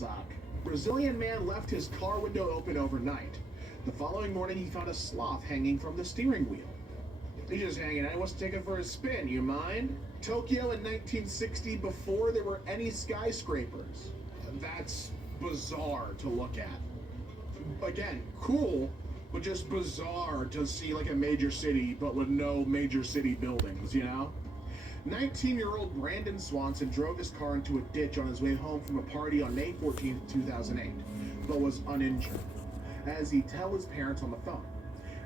suck. Brazilian man left his car window open overnight. The following morning, he found a sloth hanging from the steering wheel. He's just hanging out. He wants to take it for a spin. You mind? Tokyo in 1960, before there were any skyscrapers. That's bizarre to look at. Again, cool, but just bizarre to see like a major city, but with no major city buildings, you know? 19-year-old Brandon Swanson drove his car into a ditch on his way home from a party on May 14, 2008, but was uninjured, as he told his parents on the phone.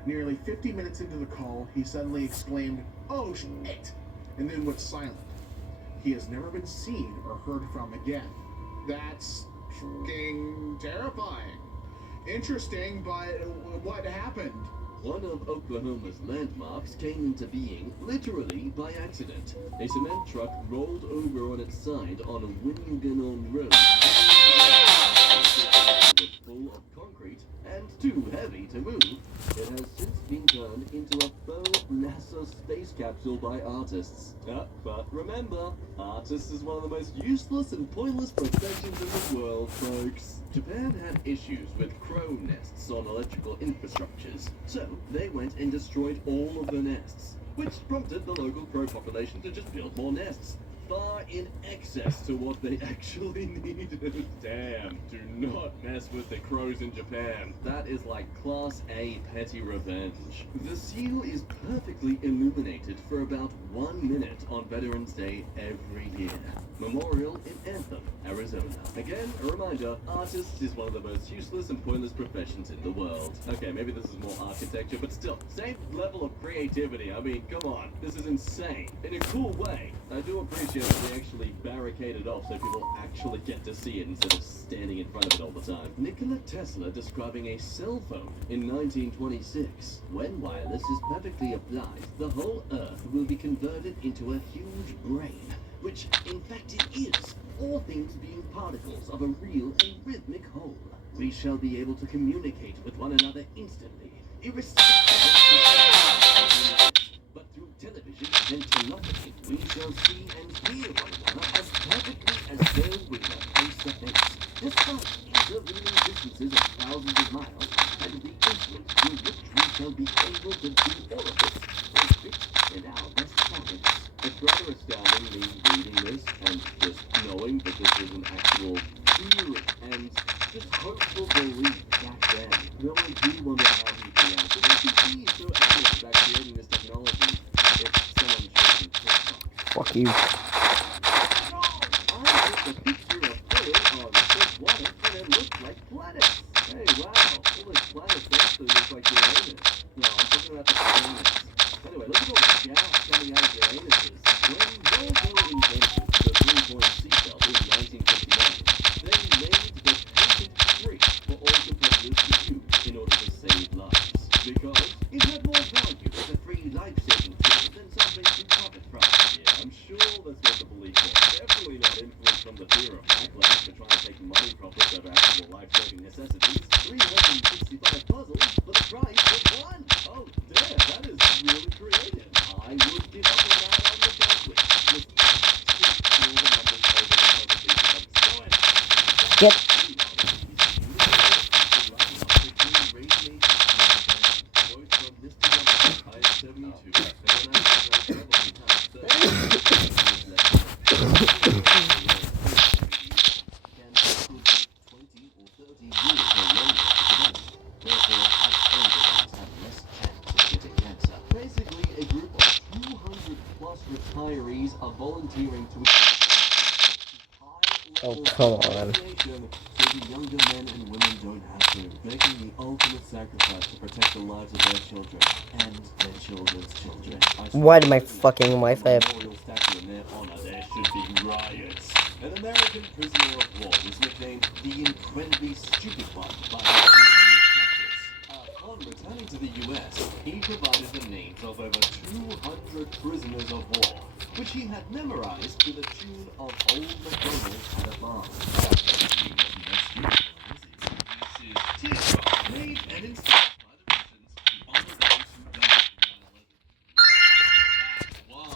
Nearly 50 minutes into the call, he suddenly exclaimed, "Oh shit," and then went silent. He has never been seen or heard from again. That's fucking terrifying. Interesting, but what happened? One of Oklahoma's landmarks came into being literally by accident. A cement truck rolled over on its side on a Wingannon road. It was full of concrete and too heavy to move. It has since been turned into a faux NASA space capsule by artists. But remember, artists is one of the most useless and pointless professions in the world, folks. Japan had issues with crow nests on electrical infrastructures, so they went and destroyed all of the nests, which prompted the local crow population to just build more nests, far in excess to what they actually needed. Damn, do not mess with the crows in Japan. That is like Class A petty revenge. The seal is perfectly illuminated for about 1 minute on Veterans Day every year. Memorial in Anthem, Arizona. Again, a reminder, artist is one of the most useless and pointless professions in the world. Okay, maybe this is more architecture, but still, same level of creativity. I mean, come on, this is insane. In a cool way. I do appreciate that they actually barricaded off so people actually get to see it instead of standing in front of it all the time. Nikola Tesla describing a cell phone in 1926. When wireless is perfectly applied, the whole Earth will be converted into a huge brain, which in fact it is, all things being particles of a real and rhythmic whole. We shall be able to communicate with one another instantly, irrespective of but through television and telepathy, we shall see and hear one another as perfectly as though we were face to face, despite intervening distances of thousands of miles, and the instant through which we shall be able to do all of this, perfect in our best pockets. It's rather astounding me reading this and just knowing that this is an actual fear and just hopeful belief back then. You always do wonder how he reacted. And he is so adamant about creating this technology if someone shows him TikTok. Fuck you. I took a picture of oil on salt water and it looked like planets. Hey, wow, all those planets actually look like Uranus. No, I'm talking about the planets. Anyway, look at all the gas coming out of Uranuses. When Volvo invented the three-point seatbelt in 1959, they made the patent free for all competitors to use in order to save lives. Because it had more value as a free life-saving tool than something to profit from. Yeah, I'm sure that's what the belief was. Definitely not influenced from the fear of backlash for trying to take money profits over actual life-saving necessities. 365 puzzles for the price of one. Oh, damn, that is really creative. I would give up on that on the job list. Just all the numbers over the top of these ones. Go ahead. Get. Basically, a group of 200 plus retirees are volunteering to Oh, come on. so the younger men and women don't have to, making the ultimate sacrifice to protect the lives of their children and their children's children. Why did my fucking Wi-Fi have... Memorial statue in their honor, there should be riots. An American prisoner of war was nicknamed the incredibly stupid one by his Vietnamese captors. Upon returning to the U.S., he provided the names of over 200 prisoners of war, which he had memorized to the tune of Old MacDonald Had a Farm. This is teardrop made and inspired by the Russians to honor those who died in 9/11. Wow,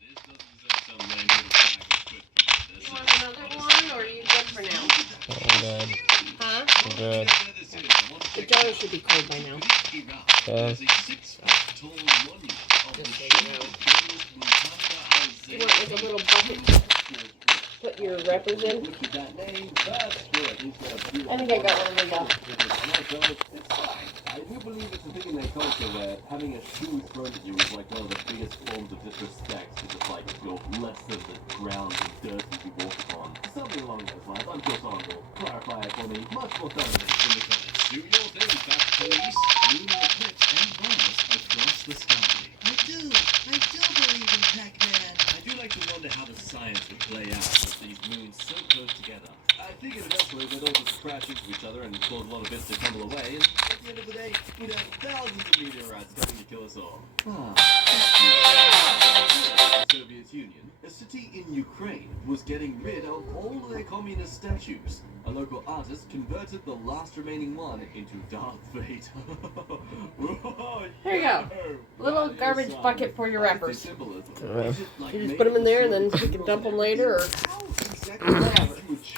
this doesn't deserve some random flag of good. You want another one, or are you good for now? I'm good. Huh? I'm good. The jar should be cold by now. Okay. Just so you know. You want like a little bucket to put your wrappers in? I think I got one of the I do believe it's a thing in their culture where having a shoe thrown at you is like one of the biggest forms of disrespect, because it's like you're less than the ground and dirt that you walk upon. Something along those lines. I'm sure someone will clarify it for me much more thoroughly in the comments. Do your thing, Fat Police. Lunar eclipse and Mars across the sky. I do believe in Pac-Man. I do like to wonder how the science would play out with these moons so close together. I think eventually they'd all just crash into each other and cause a lot of bits to crumble away, and at the end of the day, we'd have thousands of meteorites coming to kill us all. The Soviet Union, a city in Ukraine, was getting rid of all of their communist statues. A local artist converted the last remaining one into Darth Vader. There you go. Little garbage bucket for your wrappers. Symbolism. Yeah. You just put them in there and then you can dump them later, or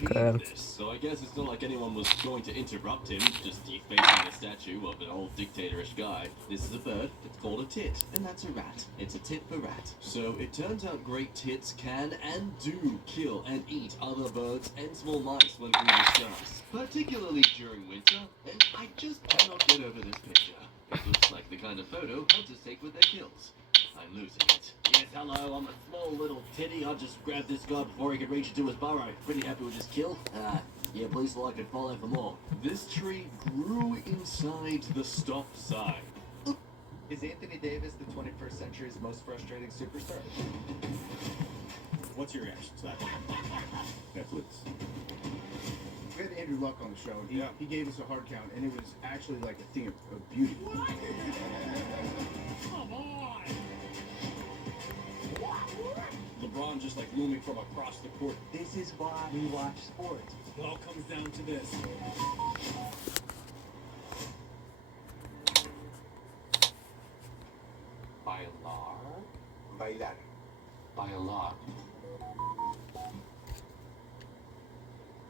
Okay. So I guess it's not like anyone was going to interrupt him, just defacing a statue of an old dictatorish guy. This is a bird, it's called a tit, and that's a rat. It's a tit for rat. So it turns out great tits can and do kill and eat other birds and small mice when we discuss, particularly during winter, and I just cannot get over this picture. It looks like the kind of photo hunters take with their kills. I'm losing it. Yes, hello, I'm a small little titty. I just grabbed this guy before he could reach into his burrow. Pretty happy with his kill. Yeah, please like and follow for more. This tree grew inside the stop sign. Is Anthony Davis the 21st century's most frustrating superstar? What's your reaction to that? Netflix. We had Andrew Luck on the show, and he gave us a hard count, and it was actually like a thing of beauty. Come on! LeBron just like looming from across the court. This is why we watch sports. It all comes down to this. Bailar. Bailar.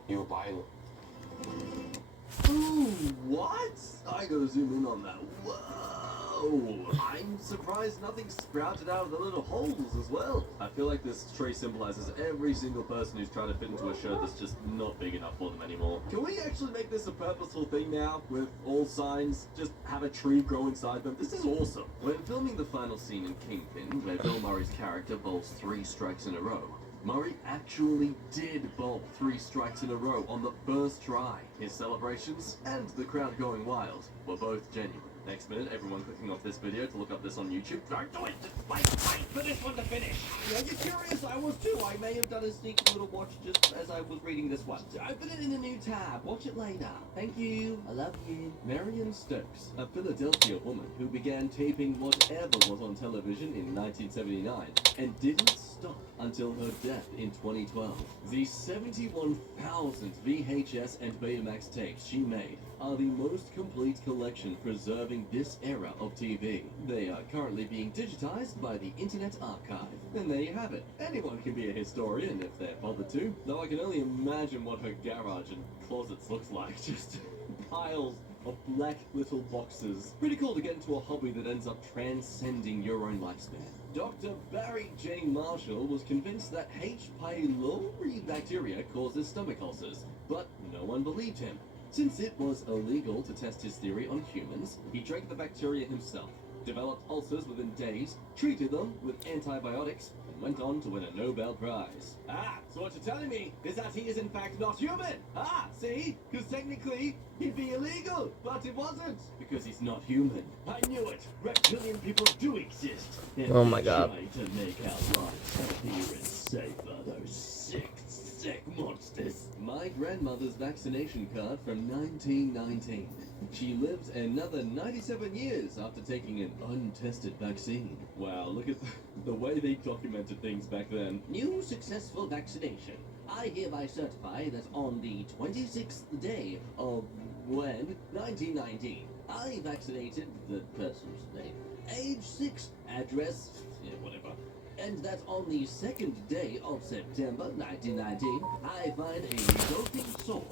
You bailo. Ooh, what? I gotta zoom in on that. Whoa! I'm surprised nothing sprouted out of the little holes as well. I feel like this tree symbolizes every single person who's trying to fit into a shirt that's just not big enough for them anymore. Can we actually make this a purposeful thing now, with all signs just have a tree grow inside them? This is awesome. When filming the final scene in Kingpin, where Bill Murray's character bowls 3 strikes in a row, Murray actually did bowl 3 strikes in a row on the first try. His celebrations and the crowd going wild were both genuine. Next minute, everyone clicking off this video to look up this on YouTube. Don't do it! Just wait for this one to finish! Are you curious? I was too. I may have done a sneaky little watch just as I was reading this one. Open it in a new tab. Watch it later. Thank you. I love you. Marion Stokes, a Philadelphia woman who began taping whatever was on television in 1979 and didn't stop until her death in 2012. The 71,000 VHS and Betamax tapes she made are the most complete collection preserving this era of TV. They are currently being digitized by the Internet Archive. And there you have it. Anyone can be a historian if they're bothered to, though I can only imagine what her garage and closets looks like. Just piles of black little boxes. Pretty cool to get into a hobby that ends up transcending your own lifespan. Dr. Barry J. Marshall was convinced that H. pylori bacteria causes stomach ulcers, but no one believed him. Since it was illegal to test his theory on humans, he drank the bacteria himself, developed ulcers within days, treated them with antibiotics, and went on to win a Nobel Prize. Ah, so what you're telling me is that he is in fact not human! Ah, see? Because technically, he'd be illegal, but it wasn't, because he's not human. I knew it! Reptilian people do exist! And Oh my they God. try to make our lives healthier and safer, those sick monsters. My grandmother's vaccination card from 1919. She lived another 97 years after taking an untested vaccine. Wow, look at the way they documented things back then. New successful vaccination. I hereby certify that on the 26th day of when? 1919. I vaccinated the person's name. Age 6, address, yeah, whatever. And that on the 2nd day of September 1919, I find a resulting sore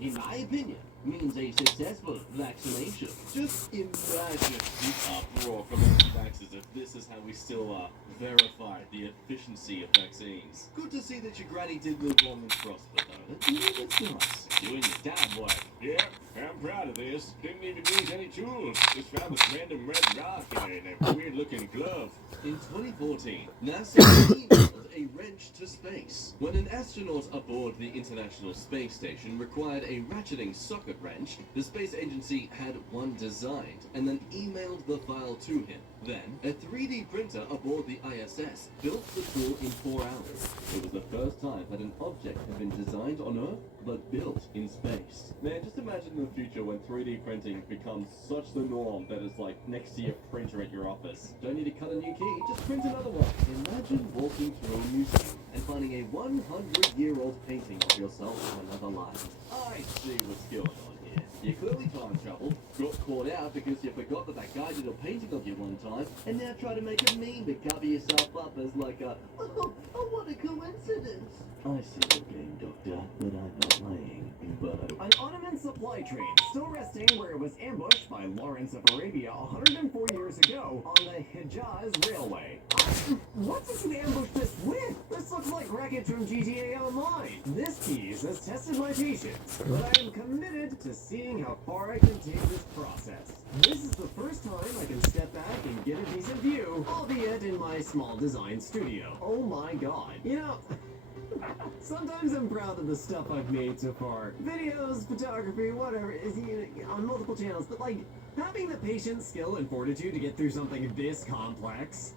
in my opinion, means a successful vaccination. Just imagine the uproar from anti-vaxxers if this is how we still verify the efficiency of vaccines. Good to see that your granny did live long and prosper, though. That's nice. Doing your damn work. Yeah, I'm proud of this. Didn't even use any tools. Just found this random red rock in a weird-looking glove. In 2014, NASA emailed a wrench to space. When an astronaut aboard the International Space Station required a ratcheting socket wrench, the space agency had one designed and then emailed the file to him. Then, a 3D printer aboard the ISS built the tool in 4 hours. It was the first time that an object had been designed on Earth, but built in space. Man, just imagine in the future when 3D printing becomes such the norm that it's like next to your printer at your office. Don't need to cut a new key, just print another one. Imagine walking through a museum and finding a 100-year-old painting of yourself from another life. I see what's going on here. You clearly time traveled, got caught out because you forgot that guy did a painting of you one time, and now try to make a meme to cover yourself up as like a, oh, what a coincidence. I see your game, Doctor, but I'm not lying. But an Ottoman supply train still resting where it was ambushed by Lawrence of Arabia 104 years ago on the Hijaz Railway. What did you ambush this with? This looks like wreckage from GTA Online. This piece has tested my patience, but I am committed to seeing how far I can take this process. This is the first time I can step back and get a decent view, albeit in my small design studio. Oh my god. You know, sometimes I'm proud of the stuff I've made so far. Videos, photography, whatever, on multiple channels, but like, having the patience, skill, and fortitude to get through something this complex,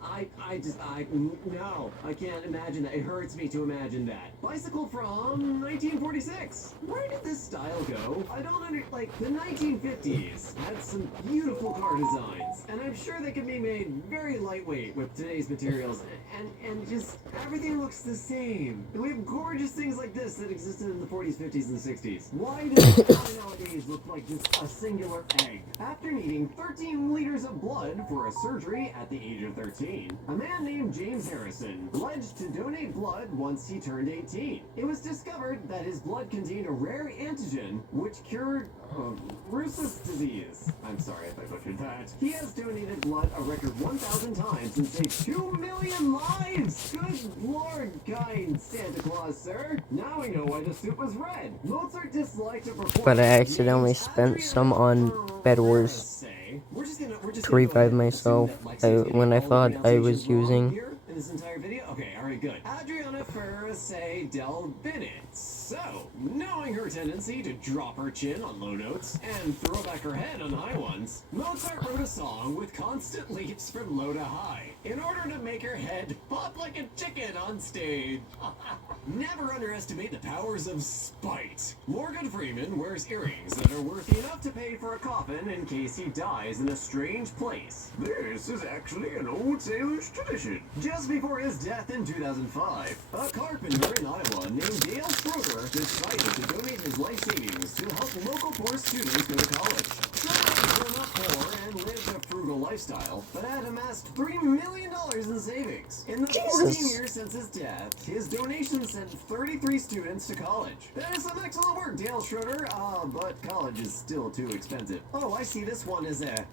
no, I can't imagine that. It hurts me to imagine that. Bicycle from 1946. Where did this style go? I don't like, the 1950s had some beautiful car designs, and I'm sure they can be made very lightweight with today's materials, and just, everything looks the same. We have gorgeous things like this that existed in the 40s, 50s, and 60s. Why does the car nowadays look like just a singular egg? After needing 13 liters of blood for a surgery at the age of 13, a man named James Harrison pledged to donate blood once he turned 18. It was discovered that his blood contained a rare antigen which cured Russo's disease. I'm sorry if I butchered that. He has donated blood a record 1,000 times and saved 2 million lives! Good lord, kind Santa Claus, sir. Now we know why the soup was red. Mozart disliked to perform, But I accidentally spent some on Bed Wars to revive myself when I thought I was using. In this entire video? Okay, alright, good. Adriana Ferracey Del Bennett. So, knowing her tendency to drop her chin on low notes and throw back her head on high ones, Mozart wrote a song with constant leaps from low to high in order to make her head pop like a chicken on stage. Never underestimate the powers of spite. Morgan Freeman wears earrings that are worth enough to pay for a coffin in case he dies in a strange place. This is actually an old sailor's tradition. Just before his death in 2005, a carpenter in Iowa named Dale Schroeder decided to donate his life savings to help local poor students go to college. Schroeder grew up poor and lived a frugal lifestyle, but had amassed $3 million in savings. In the 14 years since his death, his donation sent 33 students to college. That is some excellent work, Dale Schroeder, but college is still too expensive. Oh, I see this one is a...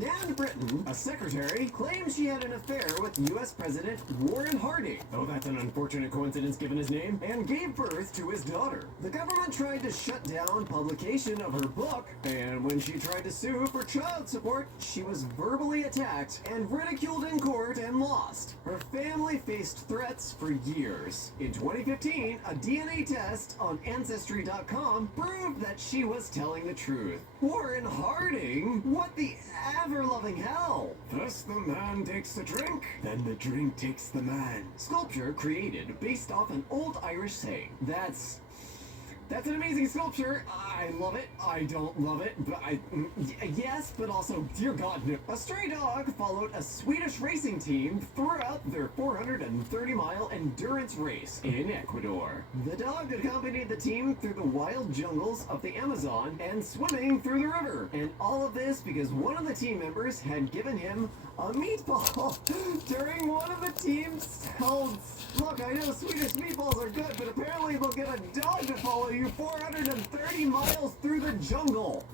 Nan Britton, a secretary, claims she had an affair with U.S. President Warren Harding. Oh, that's an unfortunate coincidence given his name. And gave birth to his daughter. The government tried to shut down publication of her book, and when she tried to sue for child support, she was verbally attacked and ridiculed in court and lost. Her family faced threats for years. In 2015, a DNA test on Ancestry.com proved that she was telling the truth. Warren Harding? What the ever-loving hell? First the man takes the drink, then the drink takes the man. Sculpture created based off an old Irish saying. That's That's an amazing sculpture. I love it. I don't love it, but yes, but also, dear God, no. A stray dog followed a Swedish racing team throughout their 430-mile endurance race in Ecuador. The dog accompanied the team through the wild jungles of the Amazon and swimming through the river. And all of this because one of the team members had given him a meatball during one of the team's holds. Look, I know Swedish meatballs are good, but apparently they'll get a dog to follow you 430 miles through the jungle.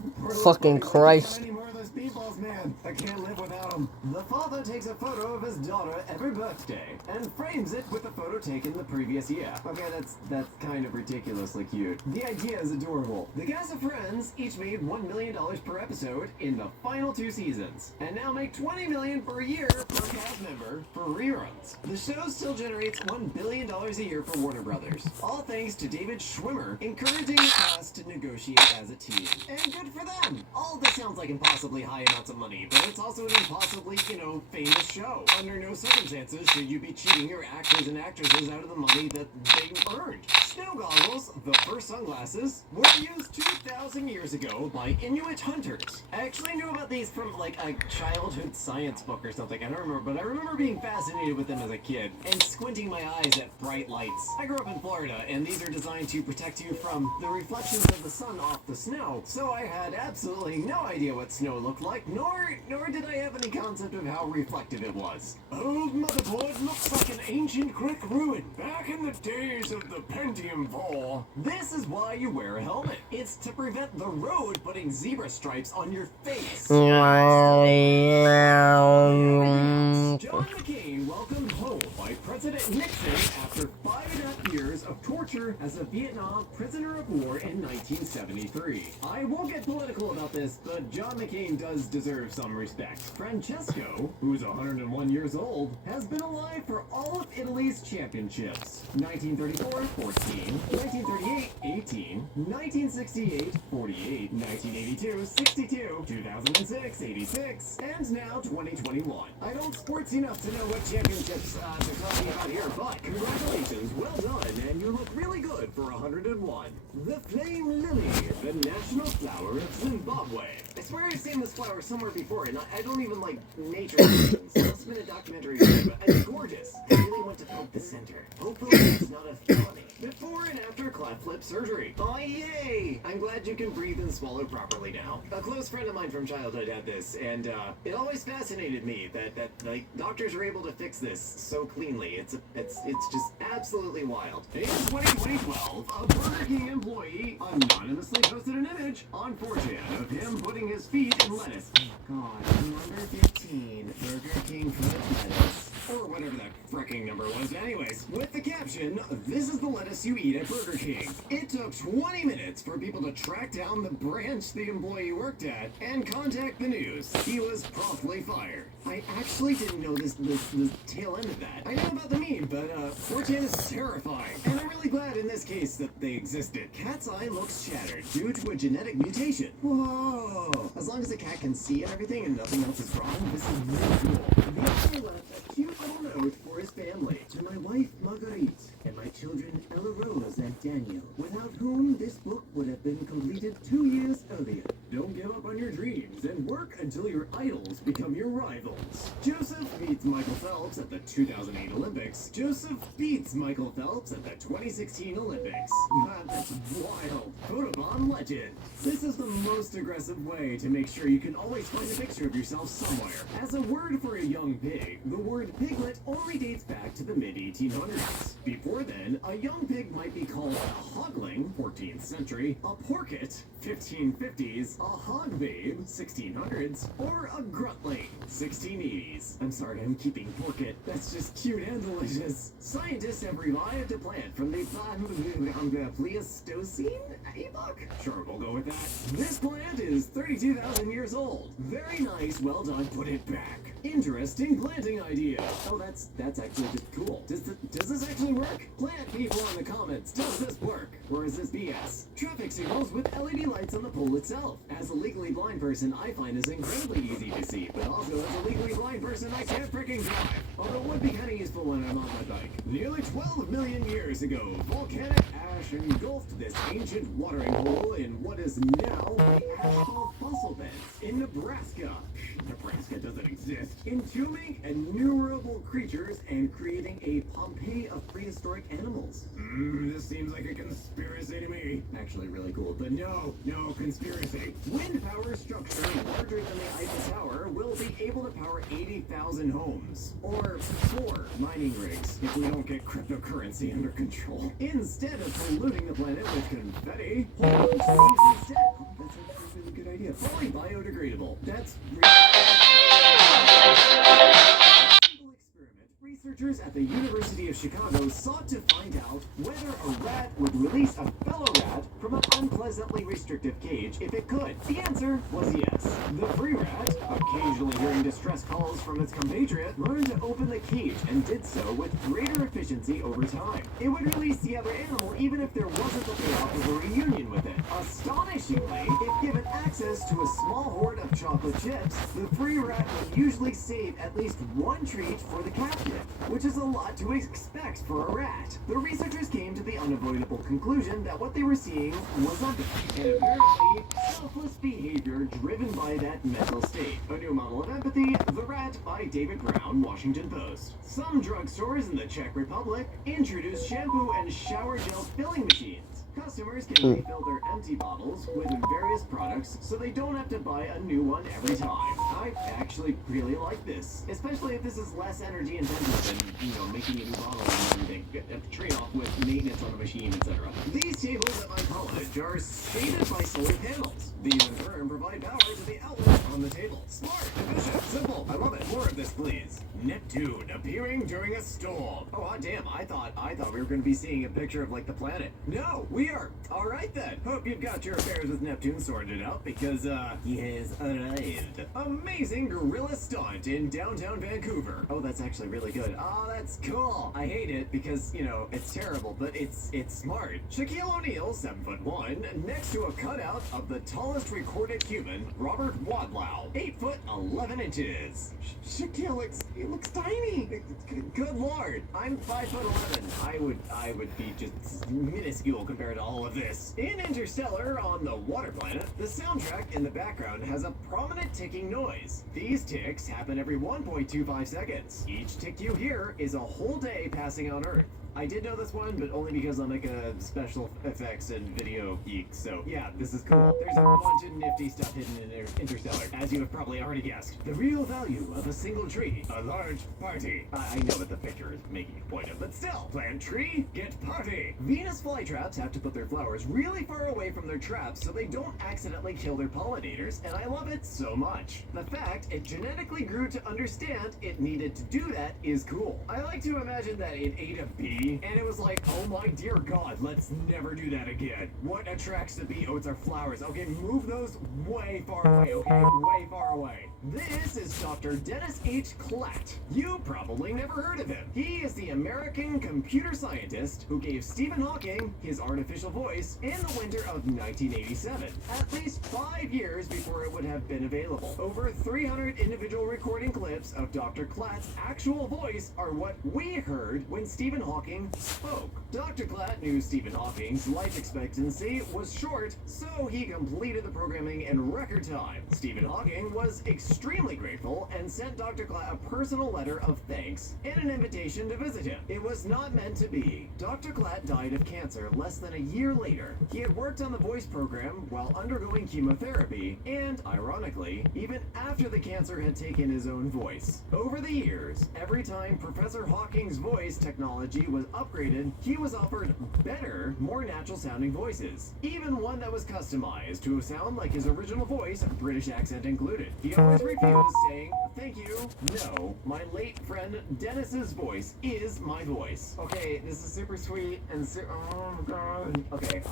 Fucking Christ. Any more of those meatballs, man. I can't live without them. The father takes a photo of his daughter every birthday and frames it with a photo taken the previous year. Okay, that's kind of ridiculously cute. The idea is adorable. The cast of Friends each made $1 million per episode in the final 2 seasons, and now make $20 million per year per cast member for reruns. The show still generates $1 billion a year for Warner Brothers, all thanks to David Schwimmer encouraging the cast to negotiate as a team. And good for them! All of this sounds like impossibly high amounts of money, but it's also an impossibly, famous show. Under no circumstances should you be cheating your actors and actresses out of the money that they earned. Snow goggles, the first sunglasses, were used 2,000 years ago by Inuit hunters. I actually knew about these from like a childhood science book or something. I don't remember, but I remember being fascinated with them as a kid and squinting my eyes at bright lights. I grew up in Florida, and these are designed to protect you from the reflections of the sun off the snow. So I had absolutely no idea what snow looked like, nor did I have any concept of how reflective it was. Old motherboard looks like an ancient Greek ruin back in the days of the Pentium 4. This is why you wear a helmet. It's to prevent the road putting zebra stripes on your face. John McCain welcomed home by President Nixon after 5.5 years of torture as a Vietnam prisoner of war in 1973. I won't get political about this, but John McCain does deserve some respect. Francesco, who's 101 years old, has been alive for all of Italy's championships. 1934, 14, 1938, 18, 1968, 48, 1982, 62, 2006, 86, and now 2021. I don't sports enough to know what championships they're talking about here, but congratulations, well done, and you look really good for 101. The flame lily, the national flower of Zimbabwe. I swear I've seen this flower somewhere before, and I don't even like nature reasons. It's been a documentary, but it's gorgeous. I really want to poke the center. Hopefully it's not a felony. Before and after cleft lip surgery. Oh yay! I'm glad you can breathe and swallow properly now. A close friend of mine from childhood had this, and it always fascinated me that like doctors are able to fix this so cleanly. It's just absolutely wild. In 2012, a Burger King employee anonymously posted an image on 4chan of him putting his feet in lettuce. God, number 15, Burger King fruit lettuce. Or whatever that fricking number was. Anyways, with the caption, "This is the lettuce you eat at Burger King." It took 20 minutes for people to track down the branch the employee worked at and contact the news. He was promptly fired. I actually didn't know the tail end of that. I know about the meme, but 4chan is terrifying. And I'm really glad in this case that they existed. Cat's eye looks shattered due to a genetic mutation. Whoa! As long as the cat can see and everything and nothing else is wrong, this is really cool. The author left a cute little note for his family. To my wife, Marguerite, and my children, Ella Rose and Daniel, without whom this book would have been completed 2 years earlier. Don't give up on your dreams and work until your idols become your rivals. Joseph beats Michael Phelps at the 2008 Olympics. Joseph beats Michael Phelps at the 2016 Olympics. That's wild. Photobomb legend. This is the most aggressive way to make sure you can always find a picture of yourself somewhere. As a word for a young pig, the word piglet only dates back to the mid-1800s. Before then, a young pig might be called a hogling, 14th century, a porket, 1550s, a hog babe, 1600s, or a gruntling, 1680s. I'm sorry, I'm keeping porket. That's just cute and delicious. Scientists have revived a plant from the Pleistocene epoch? Sure, we'll go with that. This plant is 32,000 years old. Very nice, well done, put it back. Interesting planting idea. Oh, that's actually just cool. Does this actually work? Plant people in the comments. Does this work? Or is this BS? Traffic signals with LED lights on the pole itself. As a legally blind person, I find this incredibly easy to see, but also as a legally blind person, I can't freaking drive. Although it would be kind of useful when I'm on my bike. Nearly 12 million years ago, volcanic ash destruction engulfed this ancient watering hole in what is now the Asheville Fossil Beds in Nebraska. Nebraska doesn't exist. Entombing innumerable creatures and creating a Pompeii of prehistoric animals. This seems like a conspiracy to me. Actually really cool, but no conspiracy. Wind power structure larger than the Eiffel Tower will be able to power 80,000 homes. Or 4 mining rigs if we don't get cryptocurrency under control. Instead of polluting the planet with confetti, hold on trees instead. Oh, that's a really good idea. Fully biodegradable. That's researchers at the University of Chicago sought to find out whether a rat would release a fellow rat from an unpleasantly restrictive cage if it could. The answer was yes. The free rat, occasionally hearing distress calls from its compatriot, learned to open the cage and did so with greater efficiency over time. It would release the other animal even if there wasn't the payoff of a reunion with it. Astonishingly, if given access to a small hoard of chocolate chips, the free rat would usually save at least one treat for the captive, which is a lot to expect for a rat. The researchers came to the unavoidable conclusion that what they were seeing was empathy, and apparently selfless behavior driven by that mental state. A new model of empathy, The Rat by David Brown, Washington Post. Some drugstores in the Czech Republic introduced shampoo and shower gel filling machines. Customers can refill their empty bottles with various products so they don't have to buy a new one every time. I actually really like this, especially if this is less energy intensive than, making a new bottle and everything. Trade off with maintenance on the machine, etc. These tables at my college are shaded by solar panels. These in turn provide power to the outlet on the table. Smart, efficient, simple. I love it. More of this, please. Neptune appearing during a storm. Oh, hot damn. I thought we were going to be seeing a picture of, the planet. No, we are. All right, then. Hope you've got your affairs with Neptune sorted out because, he has arrived. Amazing gorilla stunt in downtown Vancouver. Oh, that's actually really good. Oh, that's cool. I hate it because, it's terrible, but it's smart. Shaquille O'Neal, 7'1", next to a cutout of the tallest recorded human, Robert Wadlow, 8 foot 11 inches. Shaquille looks tiny. Good lord, I'm 5'11". I would be just minuscule compared to all of this. In Interstellar, on the water planet, the soundtrack in the background has a prominent ticking noise. These ticks happen every 1.25 seconds. Each tick you hear is a whole day passing on Earth. I did know this one, but only because I'm a special effects and video geek, so yeah, this is cool. There's a bunch of nifty stuff hidden in Interstellar, as you have probably already guessed. The real value of a single tree, a large party. I know what the picture is making a point of, but still, plant tree, get party. Venus flytraps have to put their flowers really far away from their traps so they don't accidentally kill their pollinators, and I love it so much. The fact it genetically grew to understand it needed to do that is cool. I like to imagine that it ate a bee, and it was like, oh my dear god, let's never do that again. What attracts the bee? Oh, it's our flowers. Okay, move those way far away, okay? Way far away. This is Dr. Dennis H. Klatt. You probably never heard of him. He is the American computer scientist who gave Stephen Hawking his artificial voice in the winter of 1987, at least 5 years before it would have been available. Over 300 individual recording clips of Dr. Klatt's actual voice are what we heard when Stephen Hawking spoke. Dr. Klatt knew Stephen Hawking's life expectancy was short, so he completed the programming in record time. Stephen Hawking was extremely grateful and sent Dr. Klatt a personal letter of thanks and an invitation to visit him. It was not meant to be. Dr. Klatt died of cancer less than a year later. He had worked on the voice program while undergoing chemotherapy, and, ironically, even after the cancer had taken his own voice. Over the years, every time Professor Hawking's voice technology was upgraded, he was offered better, more natural-sounding voices. Even one that was customized to sound like his original voice, British accent included. He always refused, saying, "Thank you. No, my late friend Dennis's voice is my voice." Okay, this is super sweet and oh my god. Okay,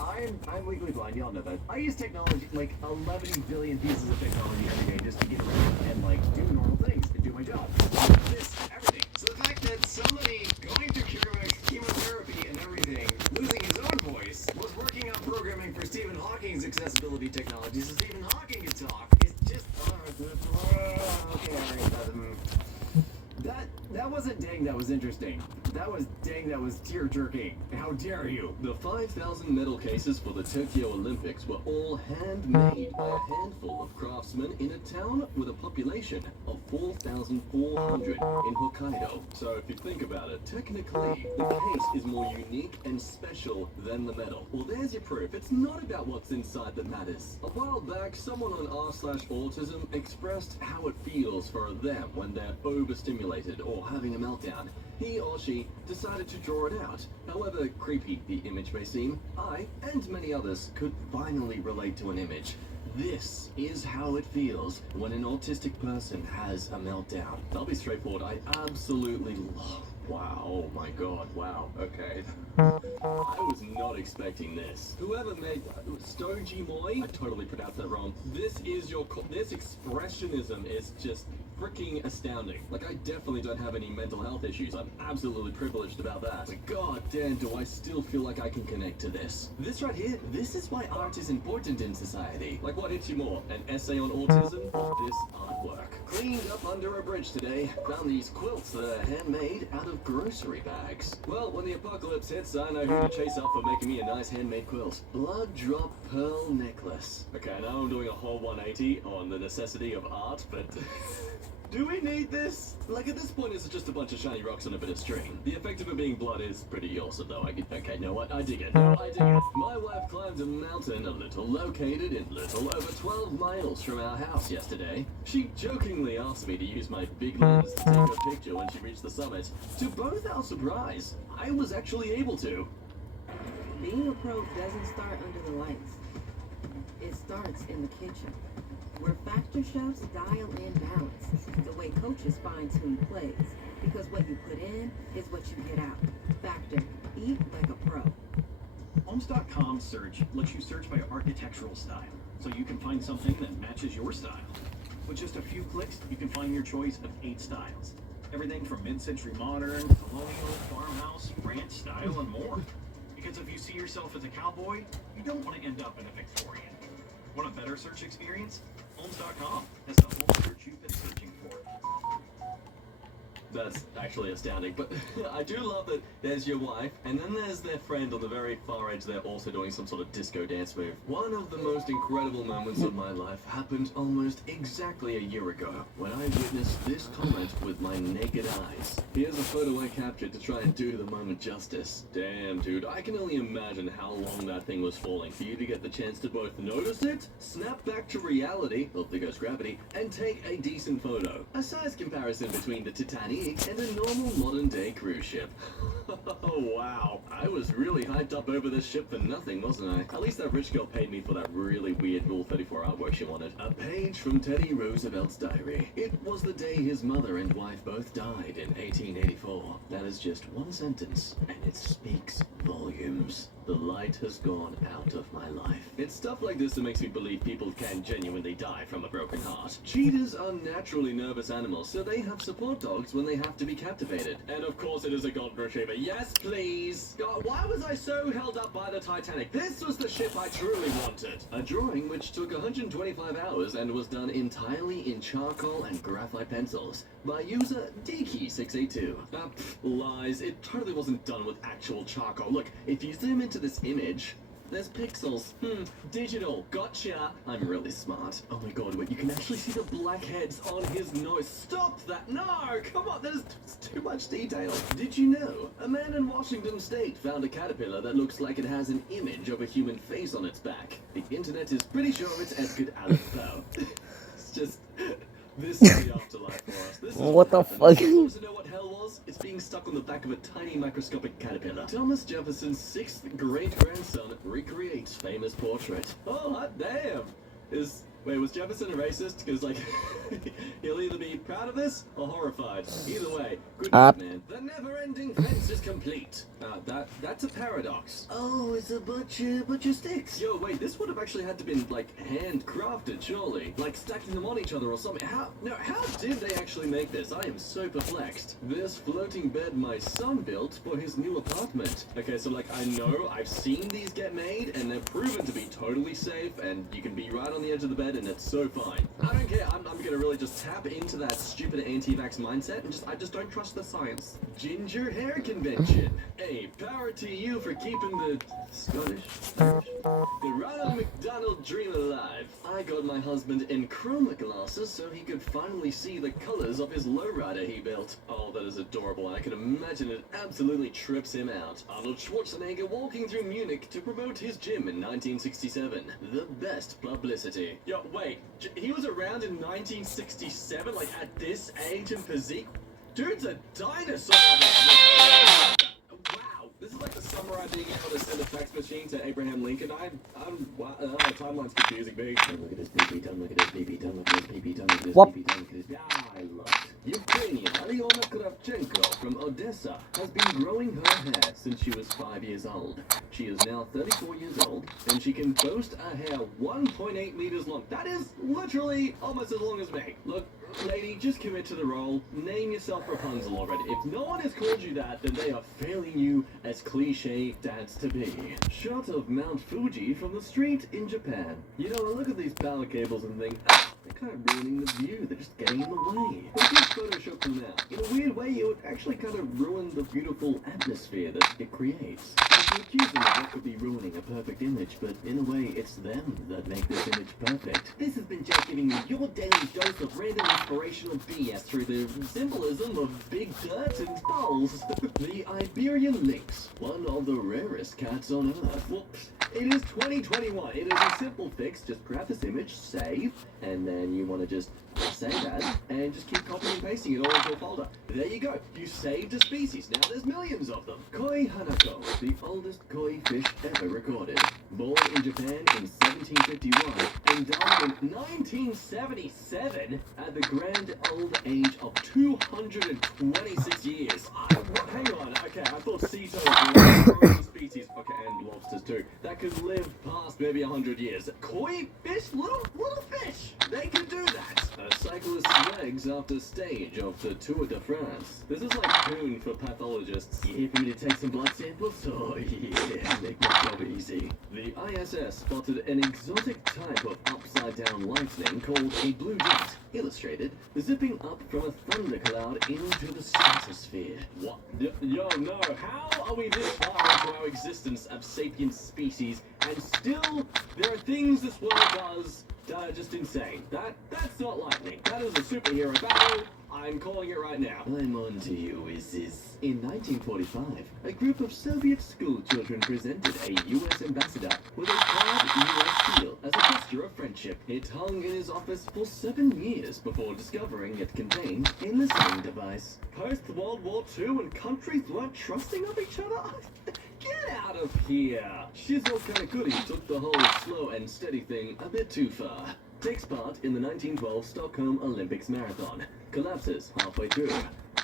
I'm legally blind. Y'all know that. I use technology, 11 billion pieces of technology every day just to get around and do normal things and do my job. This, everything. So the fact that somebody going through chemotherapy and everything, losing his own voice, was working on programming for Stephen Hawking's accessibility technology so Stephen Hawking could talk, is just okay, alright, that wasn't dang, that was interesting. That was tear-jerking. How dare you? The 5,000 medal cases for the Tokyo Olympics were all handmade by a handful of craftsmen in a town with a population of 4,400 in Hokkaido. So if you think about it, technically, the case is more unique and special than the medal. Well, there's your proof. It's not about what's inside that matters. A while back, someone on r/autism expressed how it feels for them when they're overstimulated or having a meltdown. He or she decided to draw it out. However creepy the image may seem, I, and many others, could finally relate to an image. This is how it feels when an autistic person has a meltdown. I'll be straightforward, I absolutely love... Wow, oh my god, wow, okay. I was not expecting this. Whoever made Stoji Moi, I totally pronounced that wrong. This expressionism is just freaking astounding. Like, I definitely don't have any mental health issues. I'm absolutely privileged about that. But god damn, do I still feel like I can connect to this. This right here, this is why art is important in society. Like, what hits you more, an essay on autism or this artwork? Cleaned up under a bridge today. Found these quilts that are handmade out of grocery bags. Well, when the apocalypse hits, I know who to chase up for making me a nice handmade quilt. Blood drop pearl necklace. Okay, I know I'm doing a whole 180 on the necessity of art, but... do we need this? Like, at this point, it's just a bunch of shiny rocks on a bit of string. The effect of it being blood is pretty awesome, though. Okay, know what? I dig it. No, I dig it. My wife climbed a mountain located in little over 12 miles from our house yesterday. She jokingly asked me to use my big lens to take her picture when she reached the summit. To both our surprise, I was actually able to. Being a pro doesn't start under the lights. It starts in the kitchen, where factor chefs dial in balance, the way coaches fine-tune plays, because what you put in is what you get out. Factor, eat like a pro. Homes.com search lets you search by architectural style, so you can find something that matches your style. With just a few clicks, you can find your choice of 8 styles. Everything from mid-century modern, colonial, farmhouse, ranch style, and more. Because if you see yourself as a cowboy, you don't want to end up in a Victorian. Want a better search experience? Homes.com has the whole search you've been searching for. That's actually astounding, but I do love that there's your wife, and then there's their friend on the very far edge. They're also doing some sort of disco dance move. One of the most incredible moments of my life happened almost exactly a year ago, when I witnessed this comment with my naked eyes. Here's a photo I captured to try and do the moment justice. Damn, dude, I can only imagine how long that thing was falling for you to get the chance to both notice it, snap back to reality, oh, there goes gravity, and take a decent photo. A size comparison between the Titanic and a normal modern-day cruise ship. Oh, wow. I was really hyped up over this ship for nothing, wasn't I? At least that rich girl paid me for that really weird Rule 34 artwork she wanted. A page from Teddy Roosevelt's diary. It was the day his mother and wife both died in 1884. That is just one sentence, and it speaks volumes. The light has gone out of my life. It's stuff like this that makes me believe people can genuinely die from a broken heart. Cheetahs are naturally nervous animals, so they have support dogs when they have to be captivated. And of course it is a golden retriever. Yes, please! God, why was I so held up by the Titanic? This was the ship I truly wanted. A drawing which took 125 hours and was done entirely in charcoal and graphite pencils by user Diki682. Lies. It totally wasn't done with actual charcoal. Look, if you zoom into this image, there's pixels. Digital. Gotcha. I'm really smart. Oh my god, wait, you can actually see the blackheads on his nose. Stop that. No, come on, there's too much detail. Did you know? A man in Washington State found a caterpillar that looks like it has an image of a human face on its back. The internet is pretty sure it's Edgar Allan Poe. It's just... this is the afterlife for us. This is what the fuck? You want to know what hell was? It's being stuck on the back of a tiny microscopic caterpillar. Thomas Jefferson's 6th great-grandson recreates famous portrait. Oh, hot damn! Wait, was Jefferson a racist? Because, like, he'll either be proud of this or horrified. Either way, good job, man. The never-ending fence is complete. That's a paradox. Oh, it's a butcher sticks. Yo, wait, this would have actually had to been, like, handcrafted, surely. Like, stacking them on each other or something. How did they actually make this? I am so perplexed. This floating bed my son built for his new apartment. Okay, so, like, I know I've seen these get made, and they're proven to be totally safe, and you can be right on the edge of the bed and it's so fine. I don't care. I'm gonna really just tap into that stupid anti-vax mindset and I just don't trust the science. Ginger hair convention. Hey, power to you for keeping the Scottish? The Ronald McDonald dream alive. I got my husband in chroma glasses so he could finally see the colors of his lowrider he built. Oh, that is adorable. I can imagine it absolutely trips him out. Arnold Schwarzenegger walking through Munich to promote his gym in 1967. The best publicity. Yo, wait, he was around in 1967, like at this age and physique? Dude's a dinosaur! Wow, this is like the samurai being able to send a fax machine to Abraham Lincoln. Wow, timeline's confusing me. Don't look at this PP, don't look at this PP, don't look at this PP, don't look at this PP, don't look at this. I love it. Ukrainian Alyona Kravchenko from Odessa has been growing her hair since she was 5 years old. She is now 34 years old, and she can boast a hair 1.8 meters long. That is literally almost as long as me. Look, lady, just commit to the role. Name yourself Rapunzel already. If no one has called you that, then they are failing you as cliche dads to be. Shot of Mount Fuji from the street in Japan. You know, I look at these power cables and think, they're kind of ruining the view. They're just getting in the way. If you Photoshop them out, in a weird way, you would actually kind of ruin the beautiful atmosphere that it creates. You accuse them of what could be ruining a perfect image, but in a way, it's them that make this image perfect. This has been Jack giving you your daily dose of random inspirational BS through the symbolism of big dirt and balls. The Iberian lynx, one of the rarest cats on Earth. Whoops. It is 2021. It is a simple fix. Just grab this image, save, and then you want to just save as, and just keep copying and pasting it all into a folder. There you go. You saved a species. Now there's millions of them. Koi hanako, the oldest koi fish ever recorded. Born in Japan in 1751 and died in 1977 at the grand old age of 226 years. Hang on. Okay, I thought sea turtles were one species. Okay, and lobsters too. That could live past maybe 100 years. Koi fish? Little fish! They can do that! A cyclist's legs after stage of the Tour de France. This is like Coon for pathologists. You here for me to take some blood samples? Oh yeah, make my job easy. The ISS spotted an exotic type of upside-down lightning called a blue jet, illustrated zipping up from a thundercloud into the stratosphere. What? Yo, no, how are we this far into our existence as sapient species, and still there are things this world does that are just insane? That's not lightning. That is a superhero battle. I'm calling it right now. I'm on to you, Isis. In 1945, a group of Soviet school children presented a U.S. ambassador with a carved U.S. seal as a gesture of friendship. It hung in his office for 7 years before discovering it contained a listening device. Post-World War II and countries weren't trusting of each other? Get out of here! Shizuo Kanekuri took the whole slow and steady thing a bit too far. Takes part in the 1912 Stockholm Olympics marathon. Collapses halfway through.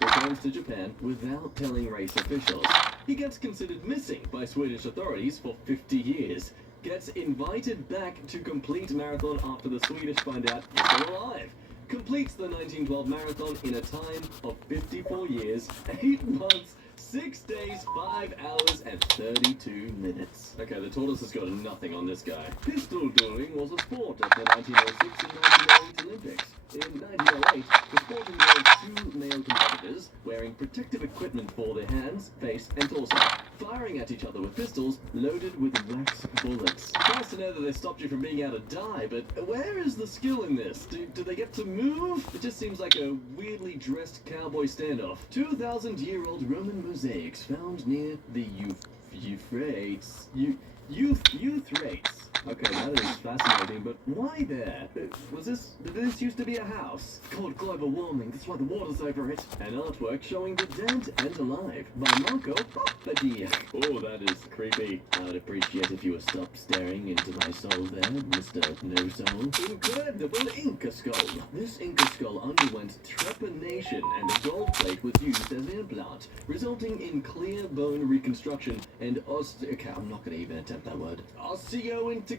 Returns to Japan without telling race officials. He gets considered missing by Swedish authorities for 50 years. Gets invited back to complete marathon after the Swedish find out he's still alive. Completes the 1912 marathon in a time of 54 years, 8 months, 6 days, 5 hours, and 32 minutes. Okay, the tortoise has got nothing on this guy. Pistol dueling was a sport at the 1906 and 1908 Olympics. In 1908, the sport involved 2 male competitors wearing protective equipment for their hands, face, and torso, firing at each other with pistols loaded with wax bullets. Nice to know that they stopped you from being able to die, but where is the skill in this? Do they get to move? It just seems like a weirdly dressed cowboy standoff. 2,000-year-old Roman mosaics found near the Euphrates. Euphrates. Okay, that is fascinating, but why there? Did this used to be a house? It's called global warming, that's why the water's over it. An artwork showing the dead and alive by Marco Padilla. Oh, that is creepy. I would appreciate if you would stop staring into my soul there, Mr. No Soul. Incredible Inca skull. This Inca skull underwent trepanation and a gold plate was used as an implant, resulting in clear bone reconstruction and I'm not gonna even attempt that word. Osseointegration.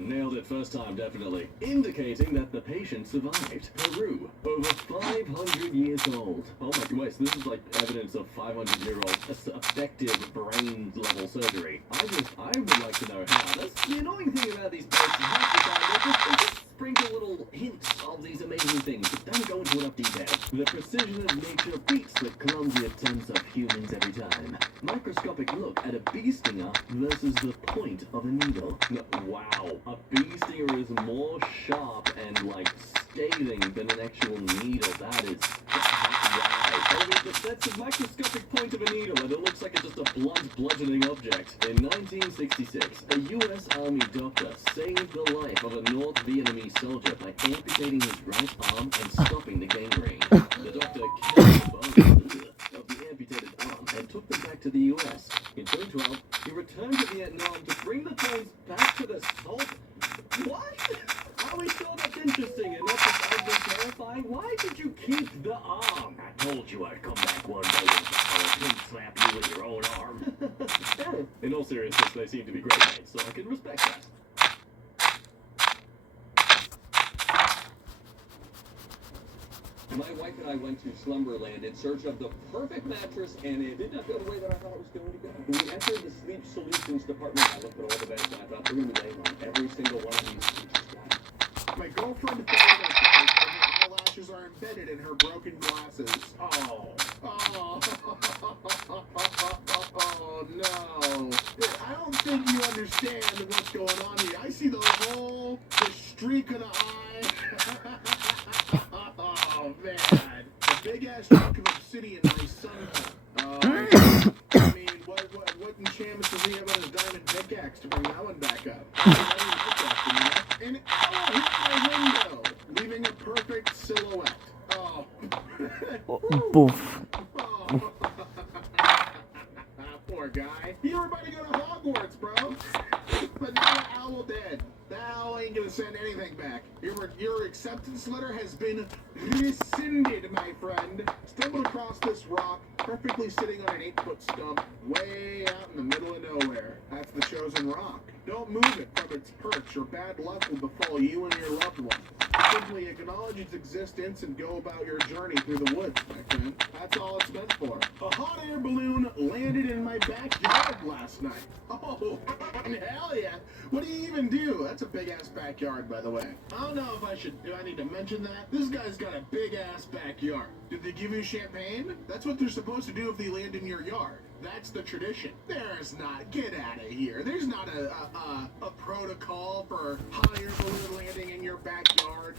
Nailed it first time. indefinitely, indicating that the patient survived. Peru, over 500 years old. Oh my goodness, this is like evidence of 500-year-old effective brain-level surgery. I would like to know how. That's the annoying thing about these places. They just sprinkle little hints of these amazing things, but don't go into enough detail. The precision of nature beats the clumsy attempts of humans every time. Microscopic look at a bee stinger versus the point of a needle. No, wow, a bee stinger is more sharp and like scathing than an actual needle. That is that's a microscopic point of a needle, and it looks like it's just a blunt, bludgeoning object. In 1966, a U.S. Army doctor saved the life of a North Vietnamese soldier by amputating his right arm and stopping the gangrene. The doctor kept the bones of the amputated arm and took them back to the U.S. In 2012, he returned to Vietnam to bring the bones back to the soldier. What? Are we sure that's interesting and not just ugly terrifying? Why did you keep the arm? I told you I'd come back one day and pin slap you with your own arm. In all seriousness, they seem to be great mates, so I can respect that. My wife and I went to Slumberland in search of the perfect mattress, and it did not go the way that I thought it was going to go. When we entered the sleep solutions department, I looked at all the beds, and I thought, we're going to be laying on every single one of these features. My girlfriend found out that her eyelashes are embedded in her broken glasses. Oh no. I don't think you understand what's going on here. I see the streak of the eye. Oh man. A big ass chunk of obsidian my son. I mean, what enchantments does he have on his diamond pickaxe to bring that one back up? And hit my window, leaving a perfect silhouette. Oh. Boof. Oh. Poor guy. He were about to go to Hogwarts, bro. But now the owl dead. The owl ain't gonna send anything back. Your acceptance letter has been rescinded, my friend. Stumbled across this rock, perfectly sitting on an 8-foot stump, way out in the middle of nowhere. That's the chosen rock. Don't move it from its perch, or bad luck will befall you and your loved one. Simply acknowledge its existence and go about your journey through the woods, my friend. That's all it's meant for. A hot air balloon landed in my backyard last night. Oh, hell yeah. What do you even do? That's a big-ass backyard, by the way. I don't know if do I need to mention that? This guy's got a big-ass backyard. Did they give you champagne? That's what they're supposed to do if they land in your yard. That's the tradition. There's not. Get out of here. There's not a protocol for hot air balloon landing in your backyard.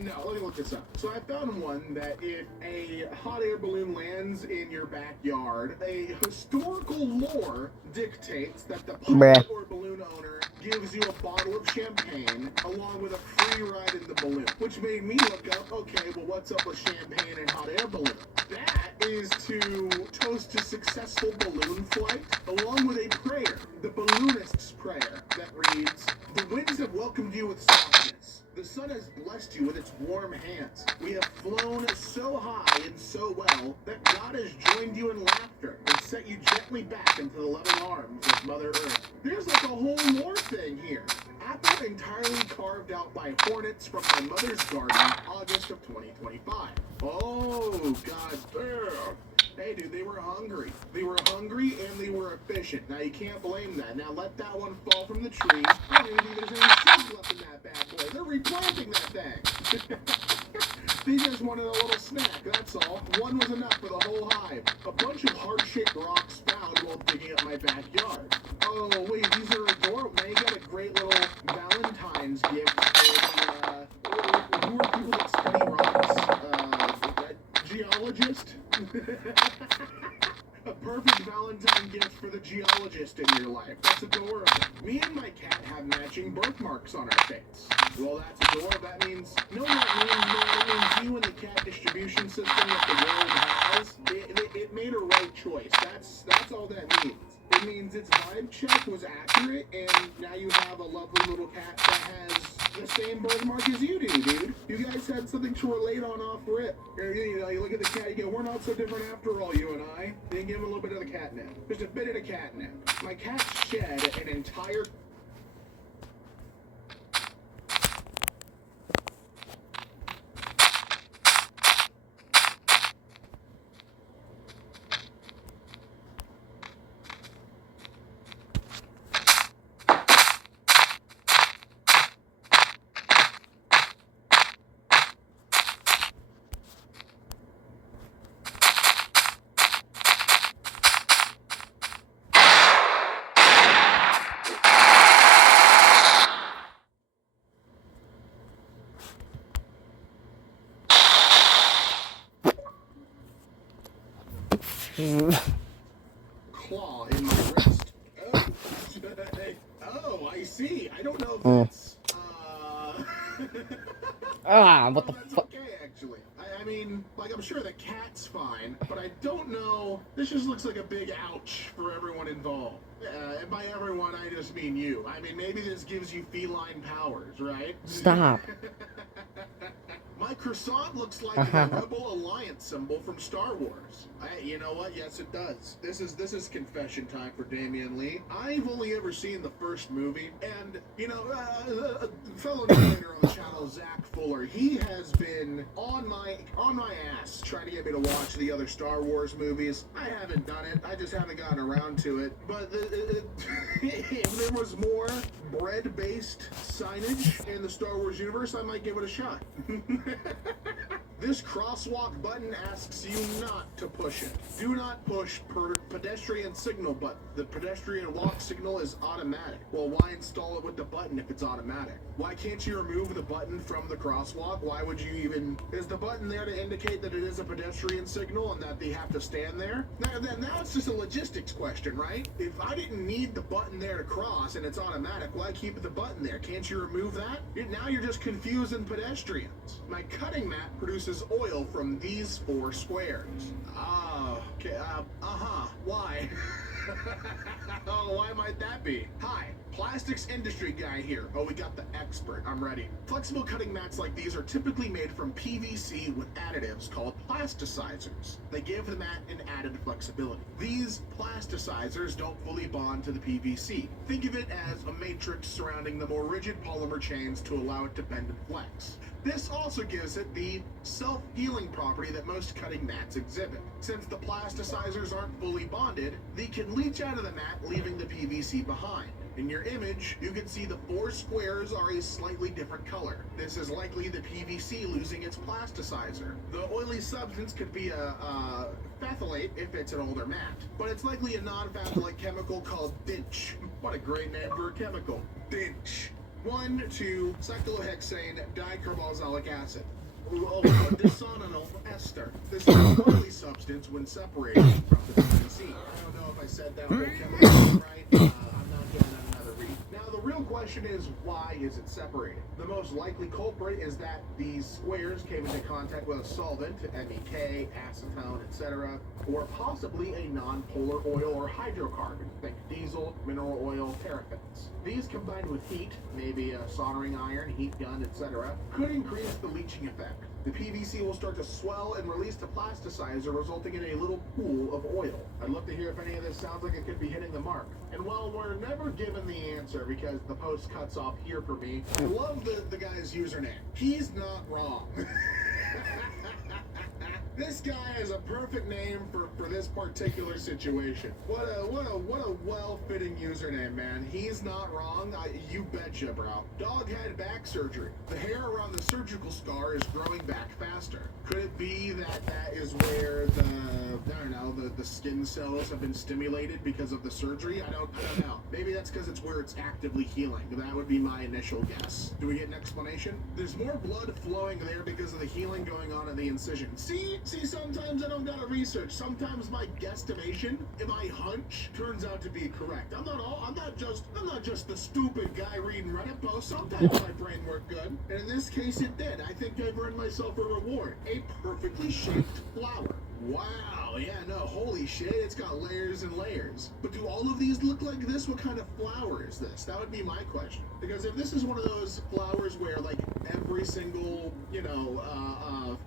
No, let me look this up. So I found one that if a hot air balloon lands in your backyard, a historical lore dictates that the pilot or balloon owner gives you a bottle of champagne along with a free ride in the balloon, which made me look up, okay, well, what's up with champagne and hot air balloon? That is to toast a successful balloon flight along with a prayer, the balloonist's prayer, that reads, "The winds have welcomed you with softness. The sun has blessed you with its warm hands. We have flown so high and so well that God has joined you in laughter and set you gently back into the loving arms of Mother Earth." There's like a whole lore thing here. Apple entirely carved out by hornets from my mother's garden, August of 2025. Oh, god damn. Hey, dude, they were hungry. They were hungry and they were efficient. Now, you can't blame that. Now, let that one fall from the tree. I don't even think there's any seeds left in that bad boy. They're replanting that thing. They just wanted a little snack, that's all. One was enough for the whole hive. A bunch of heart-shaped rocks found while digging up my backyard. Oh, wait, these are adorable. Now, you got a great little Valentine's gift for who are people that study rocks? Geologist? A perfect Valentine gift for the geologist in your life. That's adorable. Me and my cat have matching birthmarks on our face. Well, that's adorable. That means, no, that means you and the cat distribution system that the world has, it made a right choice. That's all that means. It means its vibe check was accurate, and now you have a lovely little cat that has the same birthmark as you do, dude. You guys had something to relate on off rip. You know, you look at the cat, you go, we're not so different after all, you and I. Then give him a little bit of the catnip. Just a bit of the catnip. My cat shed an entire claw in my wrist. Oh, I see. I don't know if that's, What the that's fuck? okay, actually. I mean, like, I'm sure the cat's fine, but I don't know. This just looks like a big ouch for everyone involved. And by everyone, I just mean you. I mean, maybe this gives you feline powers, right? Stop. My croissant looks like the Rebel Alliance symbol from Star Wars. You know what? Yes, it does. This is confession time for Damian Lee. I've only ever seen the first movie, and you know, a fellow narrator on the channel, Zach Fuller, he has been on my ass trying to get me to watch the other Star Wars movies. I haven't done it. I just haven't gotten around to it. But if there was more bread-based signage in the Star Wars universe, I might give it a shot. This crosswalk button asks you not to push it. Do not push pedestrian signal button. The pedestrian walk signal is automatic. Well, why install it with the button if it's automatic? Why can't you remove the button from the crosswalk? Why would you even... Is the button there to indicate that it is a pedestrian signal and that they have to stand there? Now it's just a logistics question, right? If I didn't need the button there to cross and it's automatic, why keep the button there? Can't you remove that? Now you're just confusing pedestrians. My cutting mat produces oil from these 4 squares. Ah, okay, why? Oh, why might that be? Hi, plastics industry guy here. Oh, we got the expert. I'm ready. Flexible cutting mats like these are typically made from PVC with additives called plasticizers. They give the mat an added flexibility. These plasticizers don't fully bond to the PVC. Think of it as a matrix surrounding the more rigid polymer chains to allow it to bend and flex. This also gives it the self-healing property that most cutting mats exhibit. Since the plasticizers aren't fully bonded, they can leach out of the mat, leaving the PVC behind. In your image, you can see the 4 squares are a slightly different color. This is likely the PVC losing its plasticizer. The oily substance could be a phthalate if it's an older mat, but it's likely a non-phthalate chemical called DINCH. What a great name for a chemical. DINCH. 1,2-cyclohexane dicarboxylic acid. Disononyl ester. This is an oily substance when separated from the PVC. I don't know if I said that whole chemical right. I'm not giving that another read. Now the real question is, why is it separated? The most likely culprit is that these squares came into contact with a solvent, MEK, acetone, etc., or possibly a non-polar oil or hydrocarbon, think diesel, mineral oil, paraffins. These combined with heat, maybe a soldering iron, heat gun, etc., could increase the leaching effect. The PVC will start to swell and release the plasticizer, resulting in a little pool of oil. I'd love to hear if any of this sounds like it could be hitting the mark. And while we're never given the answer because the post cuts off here for me, I love the guy's username. He's not wrong. This guy has a perfect name for this particular situation. What a well-fitting username, man. He's not wrong. You betcha, bro. Dog had back surgery. The hair around the surgical scar is growing back faster. Could it be that is where the skin cells have been stimulated because of the surgery? I don't know. Maybe that's because it's where it's actively healing. That would be my initial guess. Do we get an explanation? There's more blood flowing there because of the healing going on in the incision. See, sometimes I don't gotta research. Sometimes my guesstimation, my hunch, turns out to be correct. I'm not just the stupid guy reading Reddit posts. Sometimes my brain worked good, and in this case it did. I think I've earned myself a reward. A perfectly shaped flower. Wow, yeah, no, holy shit, it's got layers and layers. But do all of these look like this? What kind of flower is this? That would be my question. Because if this is one of those flowers where, like, every single,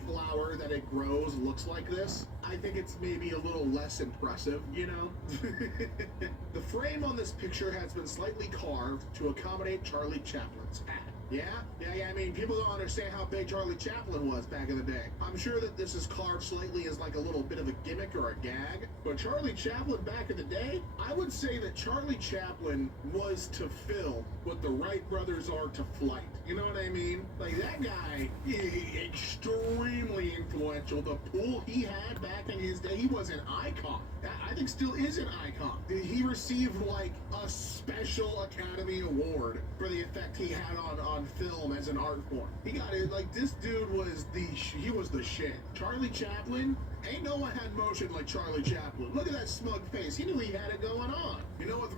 flower that it grows looks like this, I think it's maybe a little less impressive, you know? The frame on this picture has been slightly carved to accommodate Charlie Chaplin's hat. Yeah, I mean, people don't understand how big Charlie Chaplin was back in the day. I'm sure that this is carved slightly as like a little bit of a gimmick or a gag, but Charlie Chaplin back in the day, I would say that Charlie Chaplin was to film what the Wright brothers are to flight. You know what I mean? Like, that guy, extremely influential. The pool he had back in his day, he was an icon. I think still is an icon. He received, like, a special Academy Award for for the effect he had on film as an art form. He got it. Like, this dude was he was the shit. Charlie Chaplin, ain't no one had motion like Charlie Chaplin. Look at that smug face. He knew he had it going on. You know what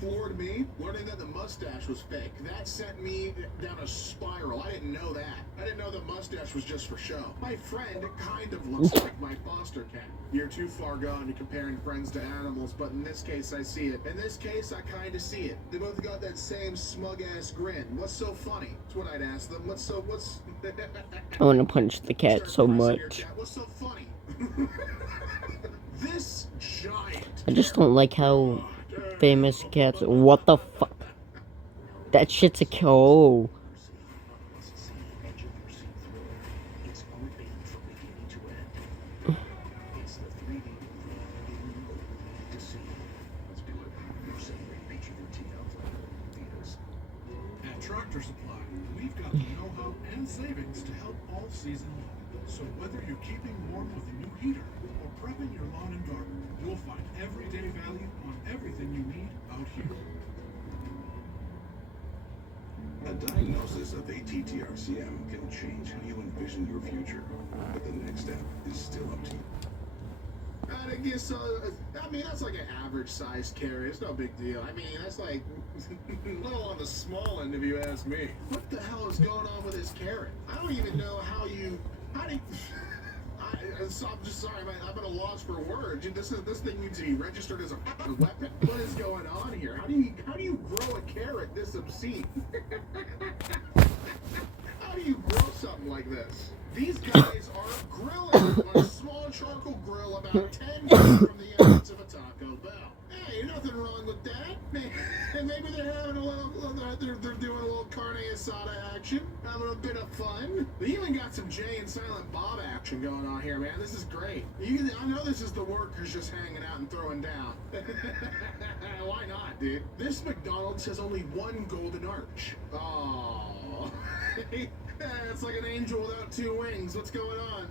floored me? Learning that the mustache was fake. That sent me down a spiral. I didn't know that. I didn't know the mustache was just for show. My friend kind of looks like my foster cat. You're too far gone. You're comparing friends to animals, but in this case, I see it. In this case, I kind of see it. They both got that same smug-ass grin. What's so funny? That's what I'd ask them. What's... I want to punch the cat so much. What's so funny? This giant... I just don't like how famous cats... What the fuck? That shit's a kill. At Tractor Supply, we've got the know-how and savings to help all season long. So whether you're keeping warm with a new heater or prepping your lawn and garden, you'll find everyday value on everything you need out here. A diagnosis of ATTRCM can change how you envision your future, but the next step is still up to you. I guess, I mean, that's like an average-sized carrot. It's no big deal. I mean, that's like a little on the small end if you ask me. What the hell is going on with this carrot? I don't even know how do you... I'm just sorry, man. I'm at a loss for words. This thing needs to be registered as a weapon. What is going on here? How do you grow a carrot this obscene? How do you grow something like this? These guys are grilling on a small charcoal grill about 10 feet from the entrance of a Taco Bell. Hey, nothing wrong with that. Maybe they're having a little, they're doing a little carne asada action, having a bit of fun. They even got some Jay and Silent Bob action going on here, man. This is great. I know this is the workers just hanging out and throwing down. Why not, dude? This McDonald's has only one golden arch. Oh. It's like an angel without two wings. What's going on?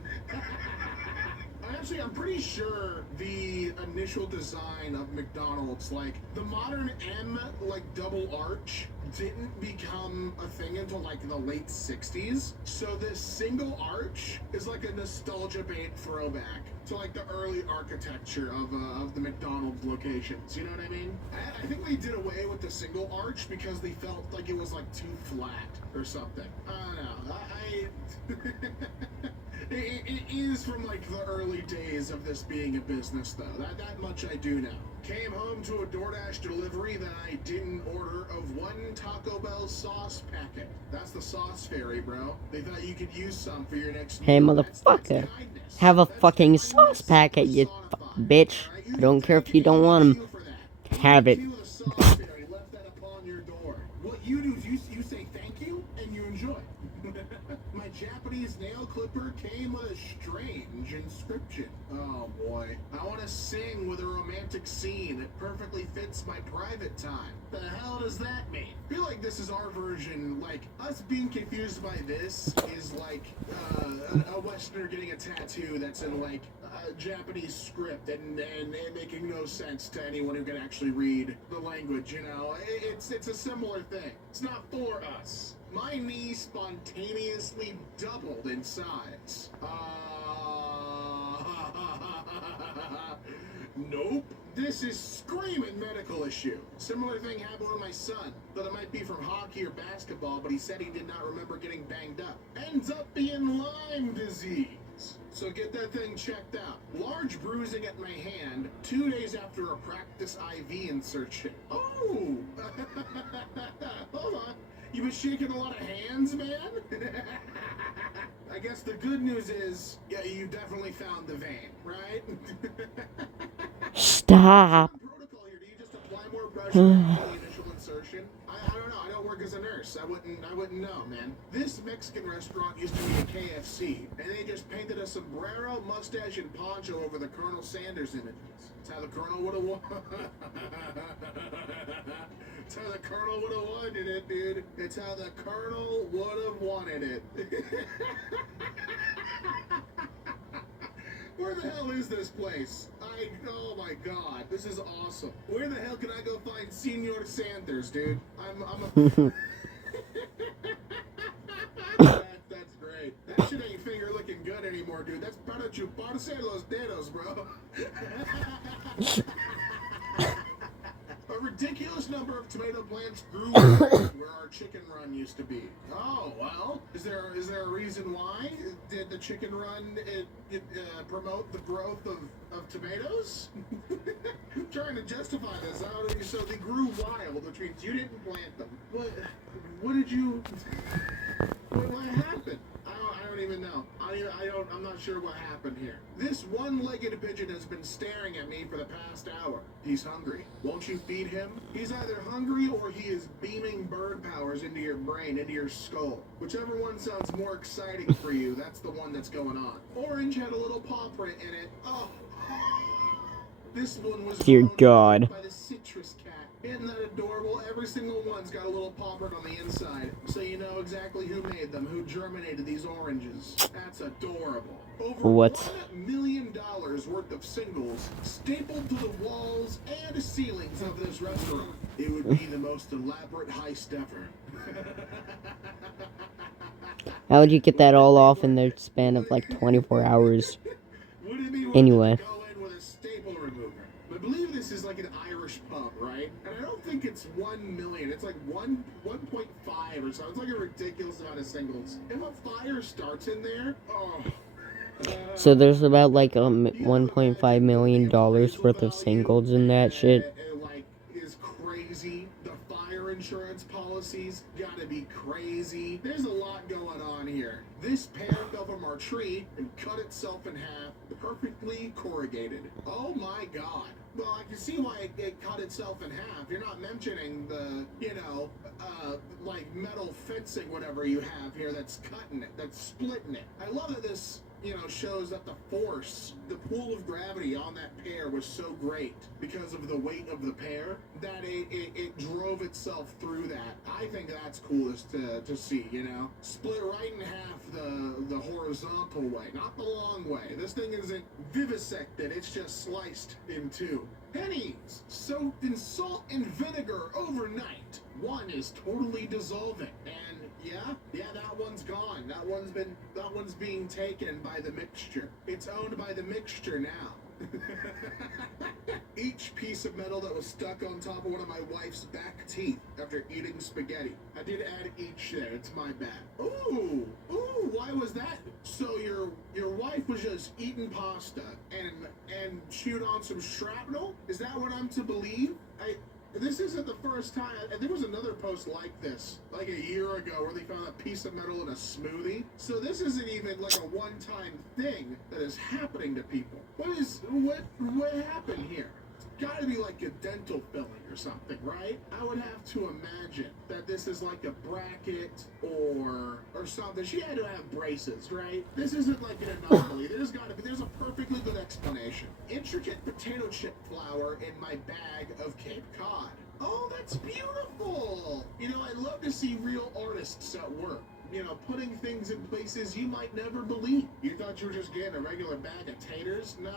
Actually, I'm pretty sure the initial design of McDonald's, like the modern M, like double arch, didn't become a thing until like the late 60s. So this single arch is like a nostalgia bait throwback to like the early architecture of the McDonald's locations. You know what I mean? I think they did away with the single arch because they felt like it was like too flat or something. I don't know. It is from like the early days of this being a business, though. That much I do know. Came home to a DoorDash delivery that I didn't order of one Taco Bell sauce packet. That's the sauce fairy, bro. They thought you could use some for your next Hey, meal. motherfucker. Have a fucking sauce packet, you fucking bitch. I don't care if you don't want them. Have it. Left that upon your door. What you do is you say thank you and you enjoy. My Japanese nail clipper came with a strange inscription. Oh boy. I want to sing with a romantic scene. It perfectly fits my private time. The hell does that mean? I feel like this is our version, like, us being confused by this is like a Westerner getting a tattoo that's in like a Japanese script and making no sense to anyone who can actually read the language, you know? It's a similar thing. It's not for us. My knee spontaneously doubled in size. Nope. This is screaming medical issue. Similar thing happened with my son. Thought it might be from hockey or basketball, but he said he did not remember getting banged up. Ends up being Lyme disease. So get that thing checked out. Large bruising at my hand 2 days after a practice IV insertion. Oh! Hold on. You been shaking a lot of hands, man? I guess the good news is, yeah, you definitely found the vein, right? Stop. Protocol here. Do you just apply more pressure after the initial insertion? I don't know. I don't work as a nurse. I wouldn't know, man. This Mexican restaurant used to be a KFC, and they just painted a sombrero, mustache, and poncho over the Colonel Sanders images. That's how the Colonel would have won. It's how the Colonel would have wanted it, dude. It's how the Colonel would have wanted it. Where the hell is this place? Oh my god, this is awesome. Where the hell can I go find Senor Sanders, dude? I'm a... good anymore, dude. That's para chuparse los dedos, bro. A ridiculous number of tomato plants grew where our chicken run used to be. Oh, well, is there a reason why? Did the chicken run promote the growth of tomatoes? I'm trying to justify this. So they grew wild, which means you didn't plant them. What did you... What happened? I don't even know. I'm not sure what happened here. This one-legged pigeon has been staring at me for the past hour. He's hungry. Won't you feed him? He's either hungry or he is beaming bird powers into your brain, into your skull. Whichever one sounds more exciting for you, that's the one that's going on. Orange had a little paw print in it. Oh. This one was Dear God. by the citrus cat. Isn't that adorable? Every single one's got a little paw print on the inside, so you know exactly who made them, who germinated these oranges. That's adorable. Over What? $1 million worth of singles stapled to the walls and ceilings of this restaurant. It would be the most elaborate heist ever. How would you get that all off in the span of like 24 hours? Anyway. I believe this is like an Irish pub, right? And I don't think it's 1 million. It's like 1.5 or so. It's like a ridiculous amount of singles. And what fire starts in there? Oh. So there's about like $1.5 million worth of singles in that shit. Like, is crazy. The fire insurance policies gotta be crazy. There's a lot going on here. This pear fell from our tree and cut itself in half, perfectly corrugated. Oh my god. Well, I can see why it cut itself in half. You're not mentioning the, like metal fencing, whatever you have here that's cutting it, that's splitting it. I love that this, shows that the force, the pull of gravity on that pear was so great because of the weight of the pear that it drove itself through that. I think that's coolest to see, Split right in half the horizontal way, not the long way. This thing isn't vivisected, it's just sliced in two. Pennies soaked in salt and vinegar overnight. One is totally dissolving, and yeah, that one's gone. That one's being taken by the mixture. It's owned by the mixture now. Each piece of metal that was stuck on top of one of my wife's back teeth after eating spaghetti. I did add each there. It's my bad. Ooh, why was that? So your wife was just eating pasta and chewed on some shrapnel? Is that what I'm to believe? This isn't the first time. There was another post like this, like a year ago, where they found a piece of metal in a smoothie. So this isn't even like a one-time thing that is happening to people. What happened here? It's got to be like a dental filling or something, right? I would have to imagine that this is like a bracket or something. She had to have braces, right? This isn't like an anomaly. There's a perfectly good explanation. Intricate potato chip flour in my bag of Cape Cod. Oh, that's beautiful. I love to see real artists at work. Putting things in places you might never believe. You thought you were just getting a regular bag of taters? No.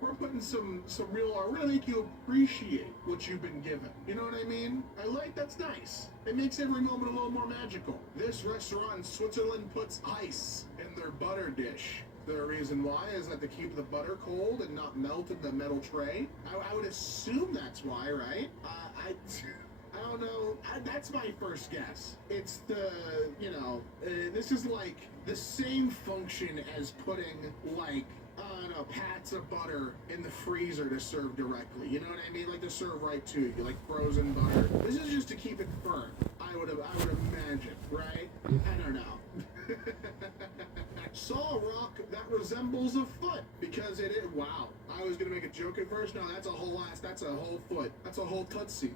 We're putting some real art. We're gonna make you appreciate what you've been given. You know what I mean? That's nice. It makes every moment a little more magical. This restaurant in Switzerland puts ice in their butter dish. The reason why is that to keep the butter cold and not melt in the metal tray. I would assume that's why, right? I don't know. That's my first guess. It's this is like the same function as putting like, I don't know, pats of butter in the freezer to serve directly. You know what I mean? Like to serve right to you, like frozen butter. This is just to keep it firm. I would imagine, right? I don't know. Saw a rock that resembles a foot because it is. Wow. I was gonna make a joke at first. No, that's a whole foot. That's a whole tootsie.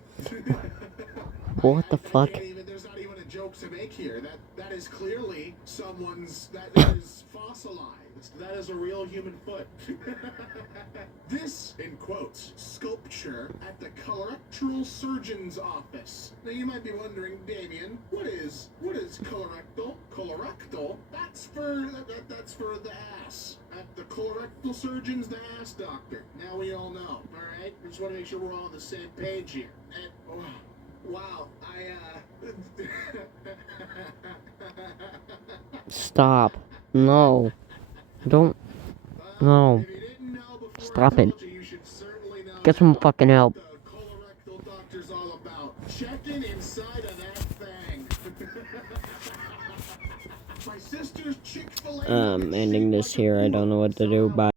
What the fuck? There's not even a joke to make here. That is clearly someone's. That is fossilized. That is a real human foot. This, in quotes, sculpture at the colorectal surgeon's office. Now you might be wondering, Damien, what is colorectal? Colorectal? That's for the ass. At the colorectal surgeon's the ass doctor. Now we all know. All right. I just want to make sure we're all on the same page here. And wow, Stop. No. Don't. No. Stop it. Get some fucking help. Colorectal doctor's all about. Checking inside of that thing. My sister's Chick-fil-A. Ending this here. I don't know what to do. Bye.